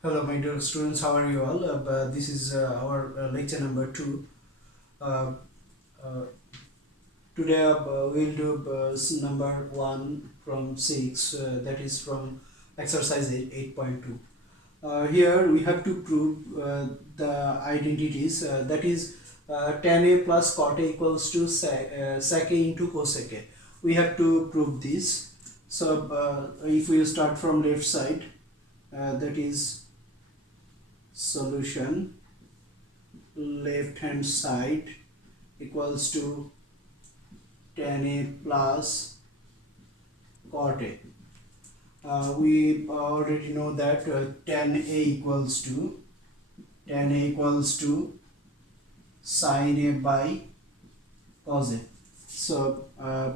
Hello, my dear students. How are you all? This is our lecture number 2. Uh, uh, Today we'll do number 1 from 6. That is from exercise 8.2. Here we have to prove the identities. That is tan A plus cot A equals to sec A into cosec A. We have to prove this. So if we start from left side, that is solution left hand side equals to tan A plus cot A. We already know that tan A equals to sin A by cos A. So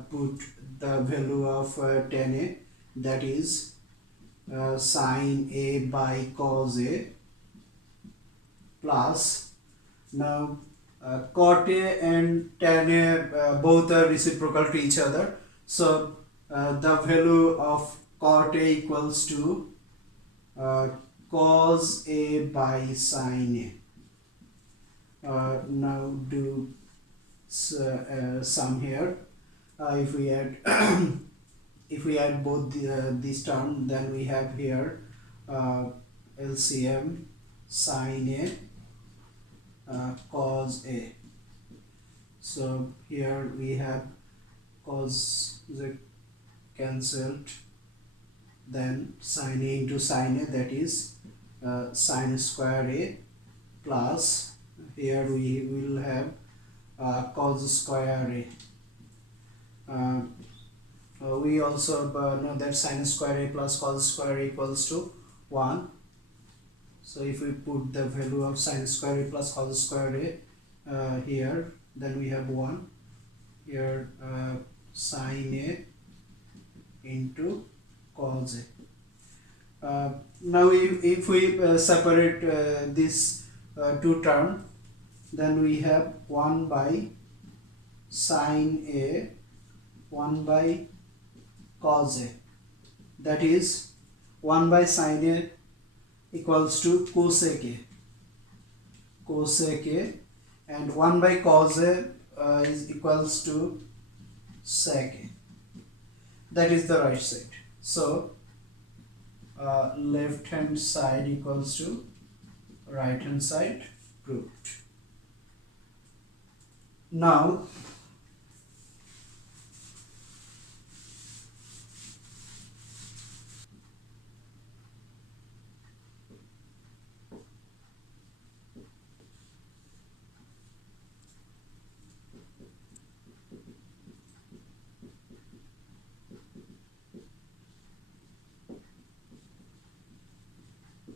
put the value of tan A, that is sin A by cos A, plus now cot A and tan A both are reciprocal to each other. So the value of cot A equals to cos A by sin A. Now do sum here. If we add if we add both these terms, then we have here LCM sin A cos A. So here we have cos the cancelled, then sin A into sin A, that is sin square A, plus here we will have cos square A. We also know that sin square A plus cos square A equals to 1. So if we put the value of sin square A plus cos square A here, then we have 1. Here sin A into cos A. Now if we separate this two term, then we have 1 by sin A, 1 by cos A, that is 1 by sin A equals to cosec A, and 1 by cos A is equals to sec A. That is the right side. So left hand side equals to right hand side, proved. Now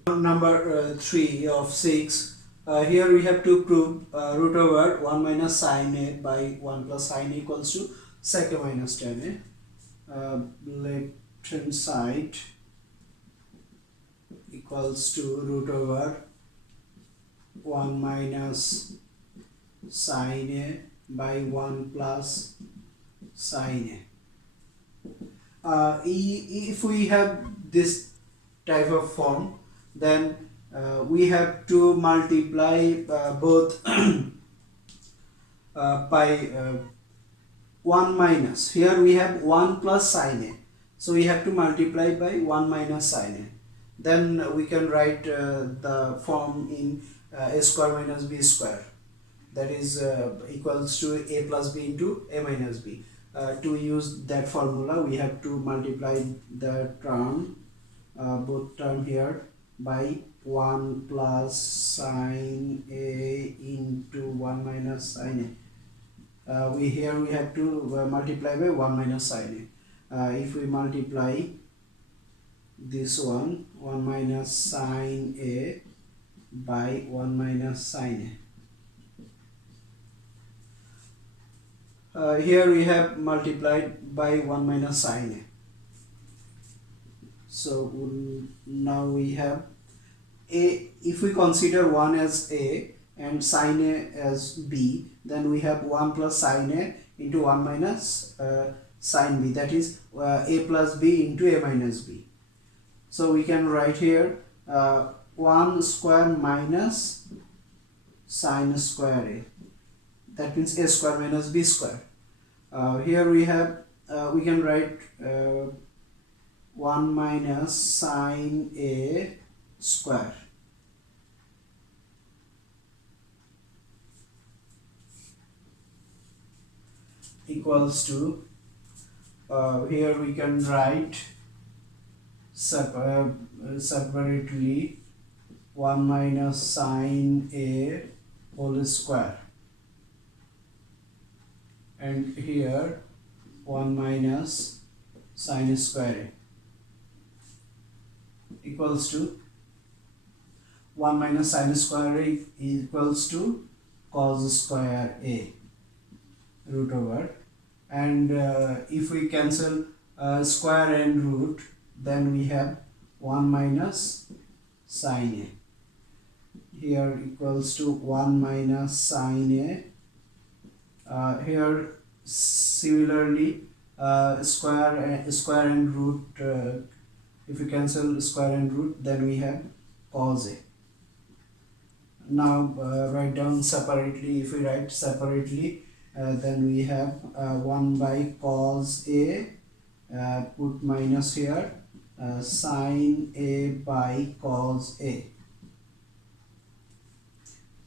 number 3 of 6. Here we have to prove root over 1 minus sin A by 1 plus sin A equals to sec A minus tan A. Left hand side equals to root over 1 minus sin A by 1 plus sin A. If we have this type of form, then we have to multiply both by 1 minus. Here we have 1 plus sin A, so we have to multiply by 1 minus sin A. Then we can write the form in a square minus b square, that is equals to a plus b into a minus b. To use that formula, we have to multiply the term, both term here, by 1 plus sin A into 1 minus sin A. We have to multiply by 1 minus sin A. If we multiply this 1 minus sin A by 1 minus sin A. Here we have multiplied by 1 minus sin A. So now we have A. If we consider 1 as A and sin A as B, then we have 1 plus sin A into 1 minus sin B, that is A plus B into A minus B. So we can write here 1 square minus sine square a. That means a square minus b square. Here we have we can write 1 minus sine a square equals to here we can write separately 1 minus sine a whole square, and here 1 minus sine square a equals to 1 minus sine square a equals to cos square a root over, and if we cancel square and root, then we have 1 minus sine a here equals to 1 minus sine a. Here similarly square and root, if we cancel square and root, then we have cos a. Now write down separately. If we write separately, then we have 1 by cos a, put minus here, sine a by cos a.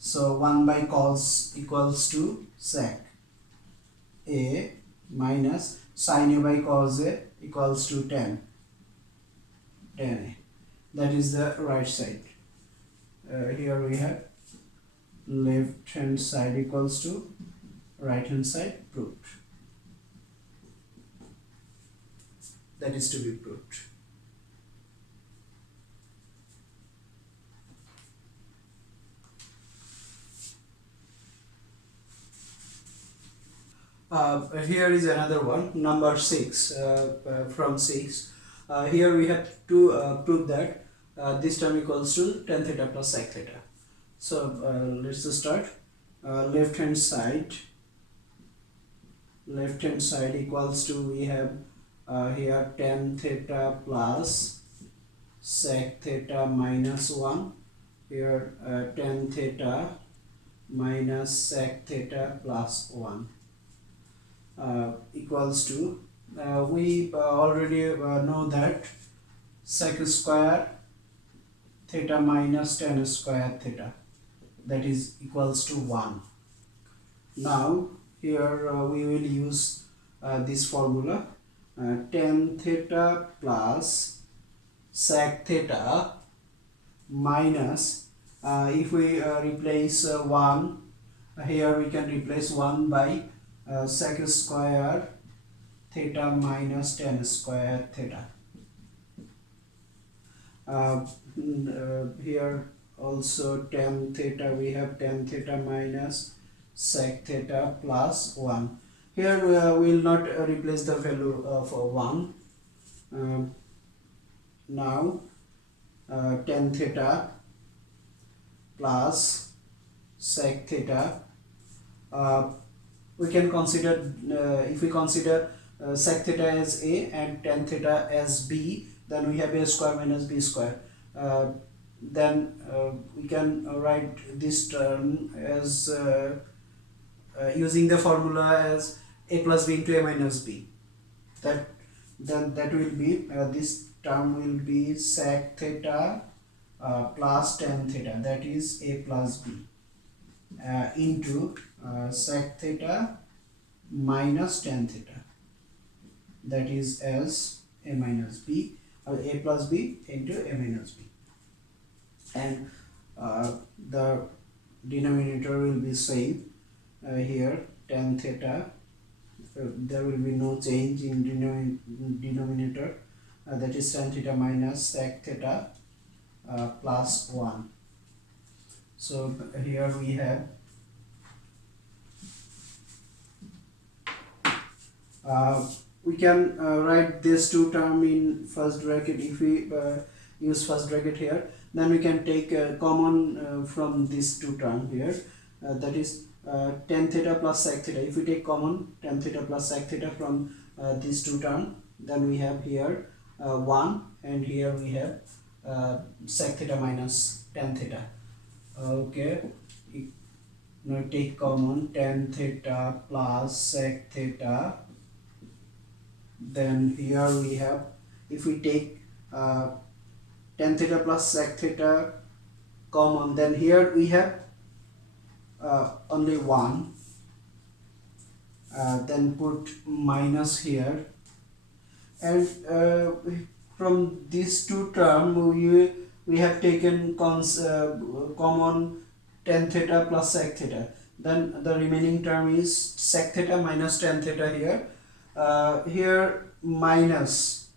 So 1 by cos equals to sec a minus sine a by cos a equals to tan a. That is the right side. Here we have left hand side equals to right hand side proved. That is to be proved. Here is another one, number 6, from 6. Here we have to prove that this term equals to tan theta plus sec theta. So let's start. Left hand side equals to, we have here tan theta plus sec theta minus 1, here tan theta minus sec theta plus 1 equals to, we already know that sec square theta minus tan square theta, that is equals to 1. Now here we will use this formula, tan theta plus sec theta minus, if we replace 1, here we can replace 1 by sec square theta minus tan square theta. Here also tan theta, we have tan theta minus sec theta plus 1. Here we will not replace the value of 1. Now tan theta plus sec theta, we can consider, if we consider sec theta as a and tan theta as b, then we have a square minus b square. Then we can write this term as using the formula as a plus b into a minus b. That will be, this term will be sec theta plus tan theta, that is a plus b, into sec theta minus tan theta, that is as a minus b, or a plus b into a minus b, and the denominator will be same. Here tan theta, there will be no change in denominator, that is tan theta minus sec theta plus 1. So here we have we can write these two terms in first bracket. If we use first bracket here, then we can take common from these two terms here, that is tan theta plus sec theta. If we take common tan theta plus sec theta from these two terms, then we have here 1, and here we have sec theta minus tan theta. Okay, now take common tan theta plus sec theta. Then here we have, if we take tan theta plus sec theta common, then here we have only 1, then put minus here, and from these two terms we have taken common tan theta plus sec theta. Then the remaining term is sec theta minus tan theta here. Here minus,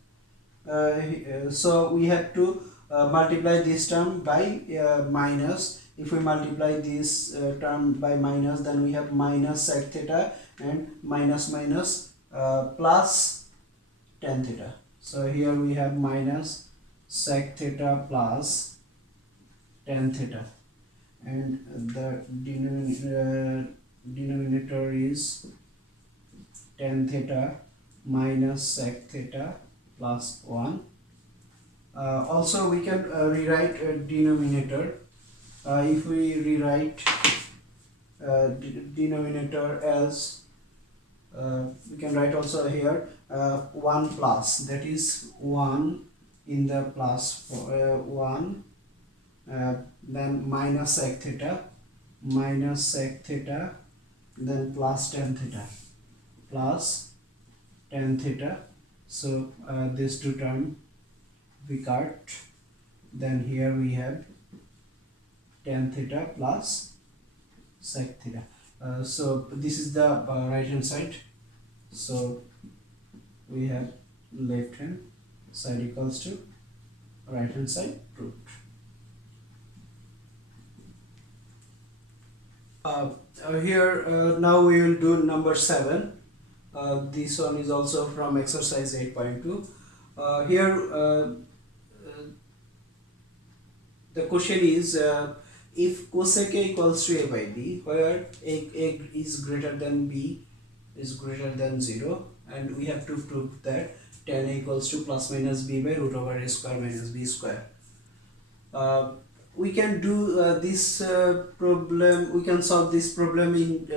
so we have to multiply this term by minus. If we multiply this term by minus, then we have minus sec theta and minus minus plus tan theta. So here we have minus sec theta plus tan theta, and the denominator is tan theta minus sec theta plus 1. Also we can rewrite denominator. If we rewrite denominator as, we can write also here 1 plus, that is 1 in the plus 1, then minus sec theta, then plus tan theta, plus tan theta. So these two terms we cut. Then here we have tan theta plus sec theta. So this is the right hand side. So we have left hand side equals to right hand side root. Here now we will do number 7. This one is also from exercise 8.2. Here the question is, if cosec A equals to A by B, where A is greater than B is greater than 0, and we have to prove that tan A equals to plus minus B by root over A square minus B square. We can do this problem, we can solve this problem in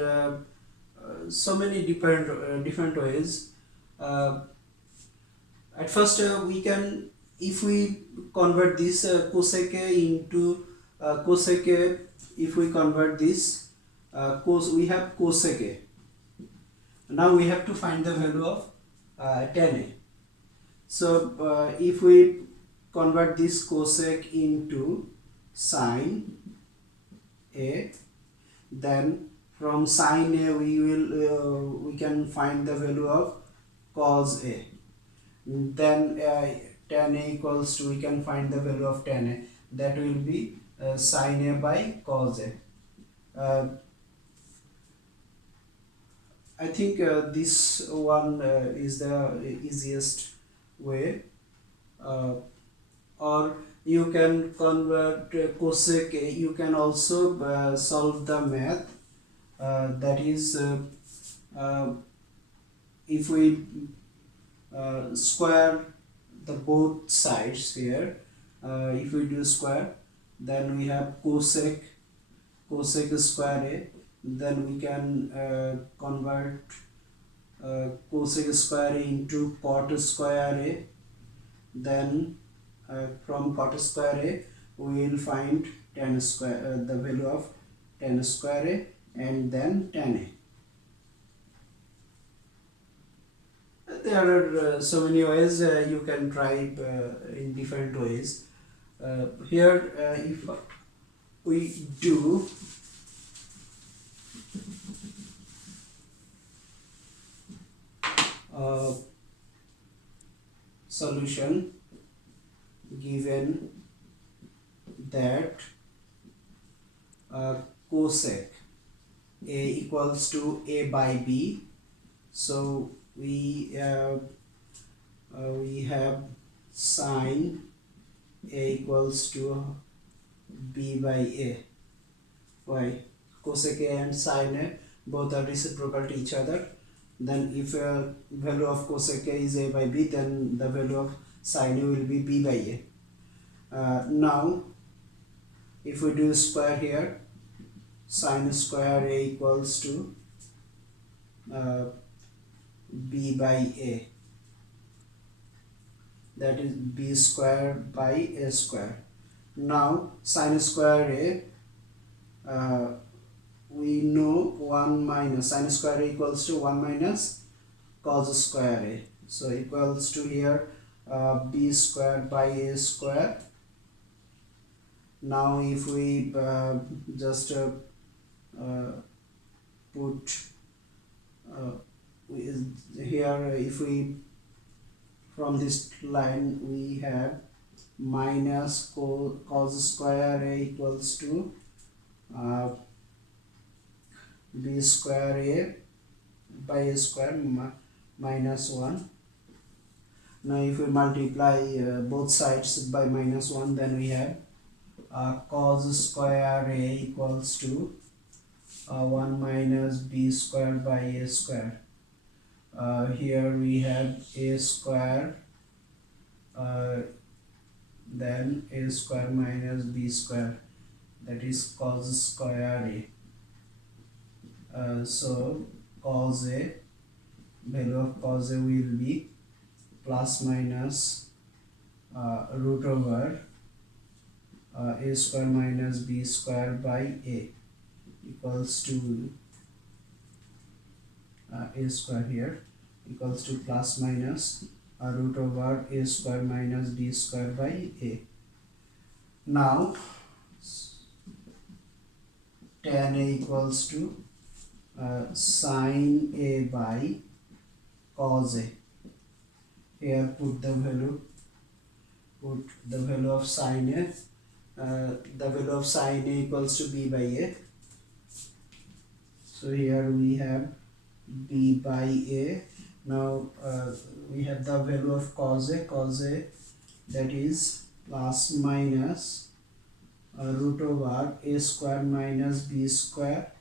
so many different ways. At first we can, if we convert this cosec A into cosec A, if we convert this we have cosec A. Now we have to find the value of tan A. So if we convert this cosec into sin A, then from sin A we can find the value of cos A. Then tan A equals to, we can find the value of tan A, that will be sin A by cos A. I think this one is the easiest way, or you can convert cosec A. You can also solve the math, that is if we square the both sides here, if we do square, then we have cosec square A. Then we can convert cosec square A into cot square A. Then from cot square A we will find tan square, the value of tan square A, and then tan A. There are so many ways, you can try in different ways. Here if we do solution given that cosec A equals to A by B, so we have sin A equals to B by A. Why? Cosec A and sin A both are reciprocal to each other. Then if value of cosec A is A by B, then the value of sin A will be B by A. Now If we do square here, sine square a equals to uh, b by a, that is b square by a square. Now sine square a, we know 1 minus sine square a equals to 1 minus cos square a, so equals to here b square by a square. Now if we just uh, put here, if we from this line we have minus cos square a equals to uh, b square a by a square minus 1. Now if we multiply both sides by minus 1, then we have cos square a equals to 1 minus b square by a square. Here we have a square, then a square minus b square, that is cos square a. So cos a, value of cos a will be plus minus root over a square minus b square by a equals to a square here equals to plus minus root over a square minus b square by a. Now tan a equals to sine a by cos a. Here put the value of sine a. The value of sine a equals to b by a. So here we have b by a. Now we have the value of cos a. Cos a, that is plus minus root over a square minus b square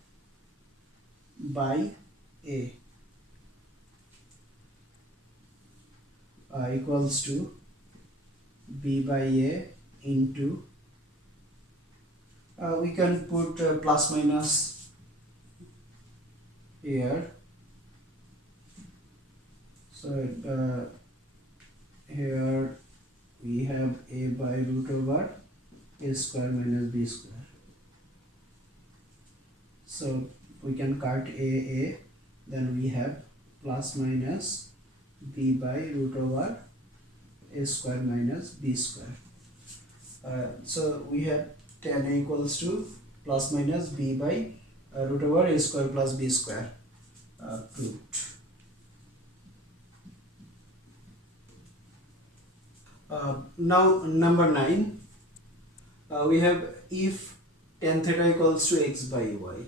by a equals to b by a into we can put plus minus here. So here we have a by root over a square minus b square. So we can cut a, then we have plus minus b by root over a square minus b square. So we have tan a equals to plus minus b by root over a square plus b square proved. Now number 9, we have if tan theta equals to x by y,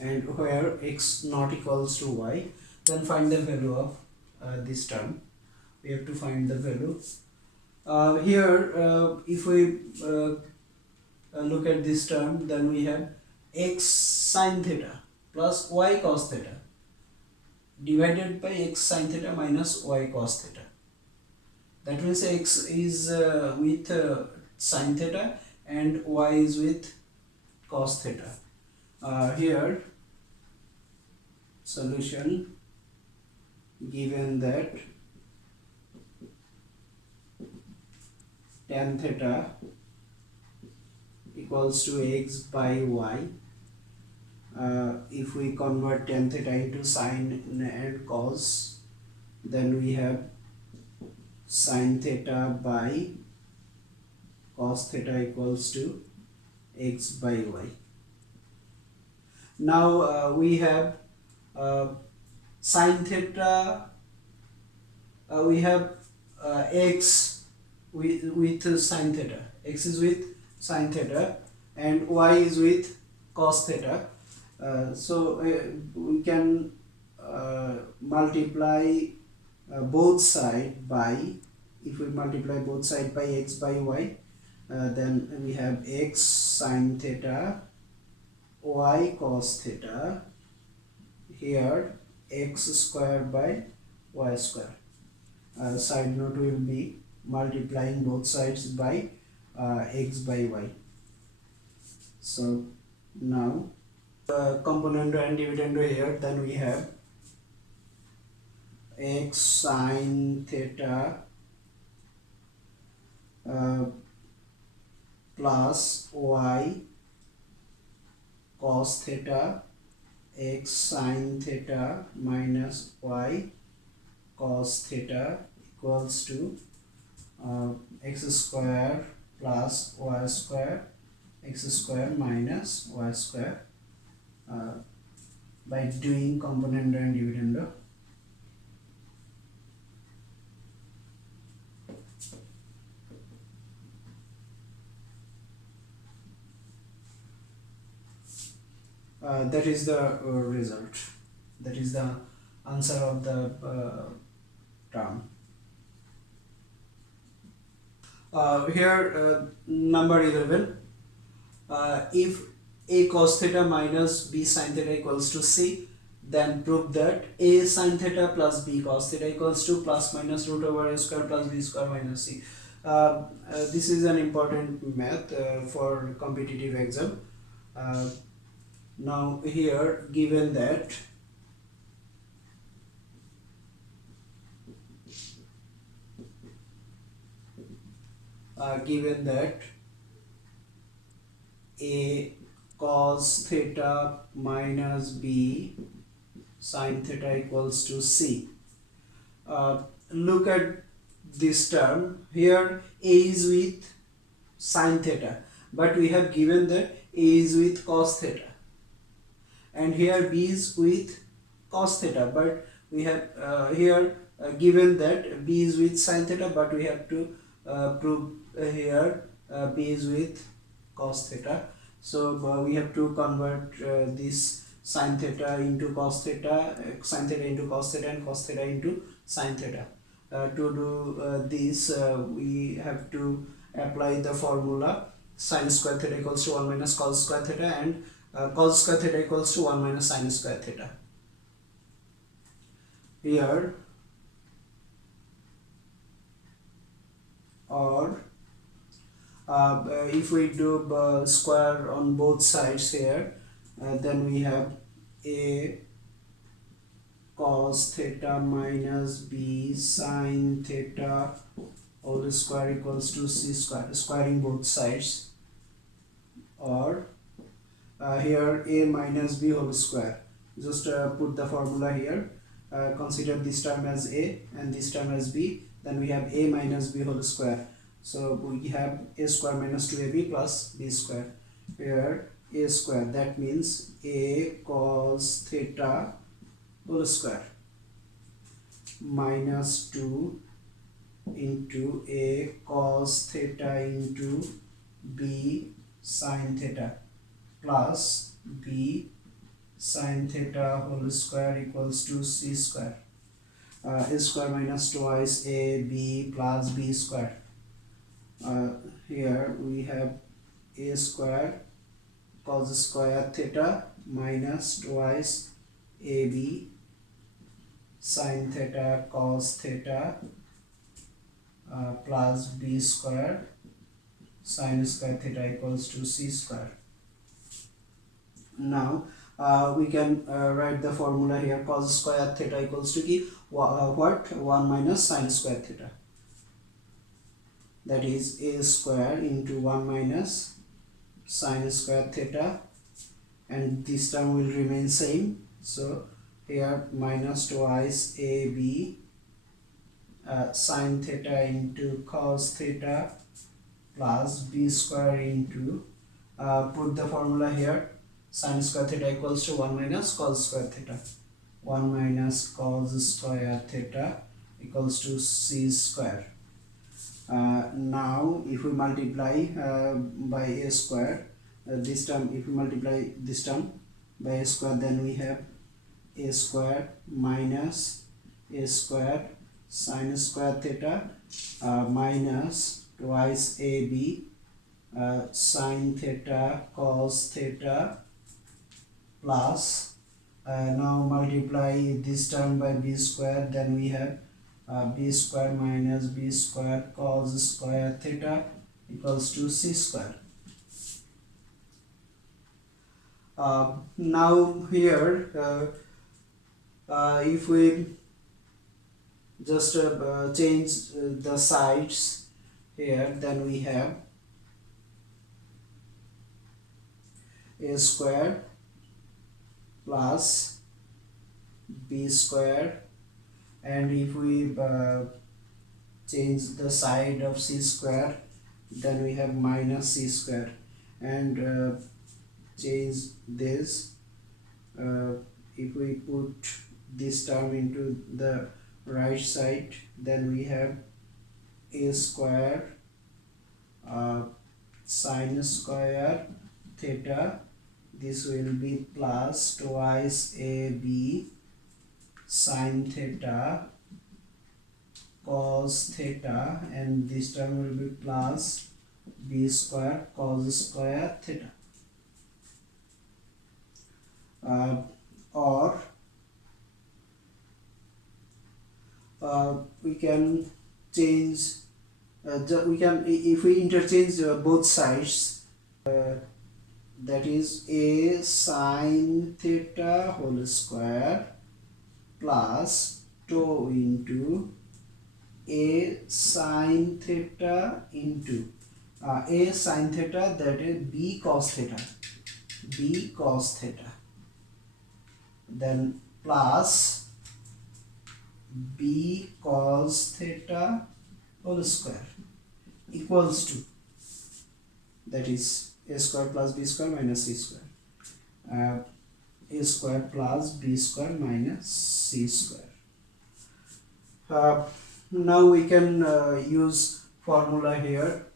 and where x not equals to y, then find the value of this term. We have to find the value. Here if we look at this term, then we have x sine theta plus y cos theta divided by x sine theta minus y cos theta. That means x is with sine theta and y is with cos theta. Here solution, given that tan theta equals to x by y, if we convert tan theta into sine and cos, then we have sine theta by cos theta equals to x by y. Now we have sine theta, we have x with sine theta, x is with sine theta and y is with cos theta. So we can multiply both sides by, if we multiply both sides by x by y, then we have x sine theta y cos theta, here x square by y square. Side note will be multiplying both sides by x by y. So now component and dividend here, then we have x sine theta plus y cos theta, x sine theta minus y cos theta equals to x square plus y square, x square minus y square, by doing component and dividend. That is the result. That is the answer of the term. Here, number 11. If a cos theta minus b sin theta equals to c, then prove that a sin theta plus b cos theta equals to plus minus root over a square plus b square minus c. This is an important math for competitive exam. Now here, given that a cos theta minus b sin theta equals to c. Look at this term here. A is with sin theta, but we have given that a is with cos theta, and here b is with cos theta, but we have here given that b is with sin theta, but we have to prove here b is with cos theta. So we have to convert this sin theta into cos theta, sin theta into cos theta, and cos theta into sin theta. To do this, we have to apply the formula sin square theta equals to 1 minus cos square theta, and cos square theta equals to 1 minus sin square theta. Here, or if we do square on both sides here, then we have a cos theta minus b sin theta whole square equals to c square, squaring both sides, or here a minus b whole square. Just put the formula here. Consider this term as a and this term as b, then we have a minus b whole square. So we have a square minus 2ab plus b square. Here a square, that means a cos theta whole square minus 2 into a cos theta into b sin theta plus b sin theta whole square equals to c square. A square minus twice a b plus b square. Here we have a square cos square theta minus twice ab sin theta cos theta plus b square sin square theta equals to c square. Now we can write the formula here. Cos square theta equals to what? 1 minus sin square theta. That is a square into 1 minus sin square theta, and this term will remain same. So here minus twice ab sin theta into cos theta plus b square into put the formula here. Sin square theta equals to 1 minus cos square theta. 1 minus cos square theta equals to c square. Now if we multiply by a square, this term, if we multiply this term by a square, then we have a square minus a square sin square theta minus twice ab sin theta cos theta plus now multiply this term by b square, then we have b square minus b square cos square theta equals to c square. Now here if we just change the sides here, then we have a square plus b square, and if we change the side of c square, then we have minus c square, and change this, if we put this term into the right side, then we have a square sine square theta. This will be plus twice ab sine theta cos theta, and this term will be plus b square cos square theta. Or we can change, we can, if we interchange both sides, that is a sine theta whole square plus 2 into a sine theta into a sine theta, that is b cos theta, b cos theta, then plus b cos theta whole square equals to, that is a square plus b square minus c square, a square plus b square minus c square. Now we can use formula here.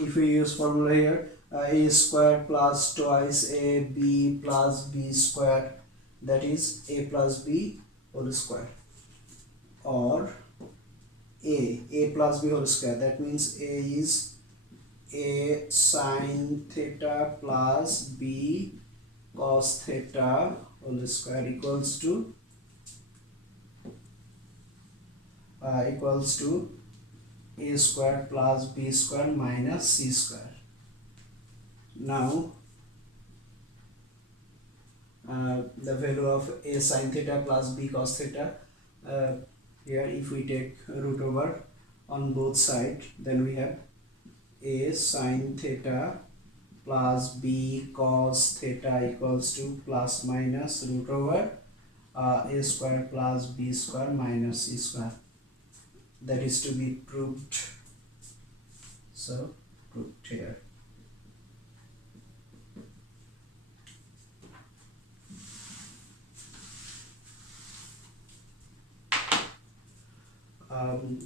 If we use formula here, a square plus twice a b plus b square, that is a plus b whole square, or a plus b whole square, that means a is a sine theta plus b cos theta whole square equals to a square plus b square minus c square. Now the value of a sine theta plus b cos theta, here if we take root over on both sides, then we have a sine theta plus b cos theta equals to plus minus root over a square plus b square minus c square. That is to be proved, so proved here.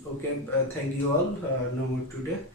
Okay, thank you all. No more today.